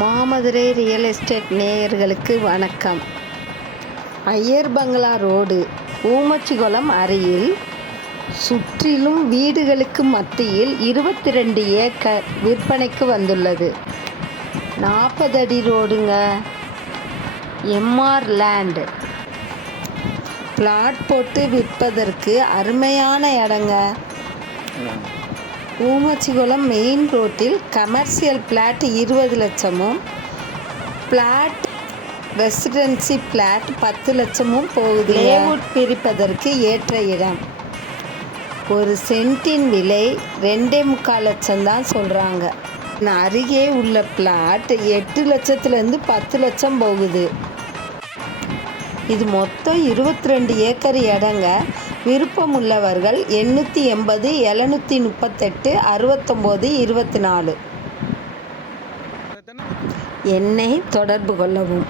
மாமதுரை real estate நேயர்களுக்கு வணக்கம். ஐயர் பங்களா ரோடு, ஊமச்சிகுளம் அருகில் சுற்றிலும் வீடுகளுக்கு மத்தியில் 22 ஏக்கர் விற்பனைக்கு வந்துள்ளது. 40 அடி ரோடுங்க. MR land. பிளாட் போட்டு விற்பதற்கு அருமையான இடங்க. ஊமச்சிகுளம் மெயின் ரோட்டில் கமர்ஷியல் பிளாட் 20 லட்சமும், பிளாட் ரெசிடென்சி பிளாட் 10 லட்சமும் போகுது. லேஅவுட் பிரிப்பதற்கு ஏற்ற இடம். ஒரு சென்ட்டின் விலை 2.25 லட்சம் தான் சொல்கிறாங்க. அருகே உள்ள பிளாட் 8 லட்சத்துலேருந்து 10 லட்சம் போகுது. இது மொத்தம் 22 ஏக்கர் இடங்க. விருப்பம் உள்ளவர்கள் 880 738 69 24 என்னை தொடர்பு கொள்ளவும்.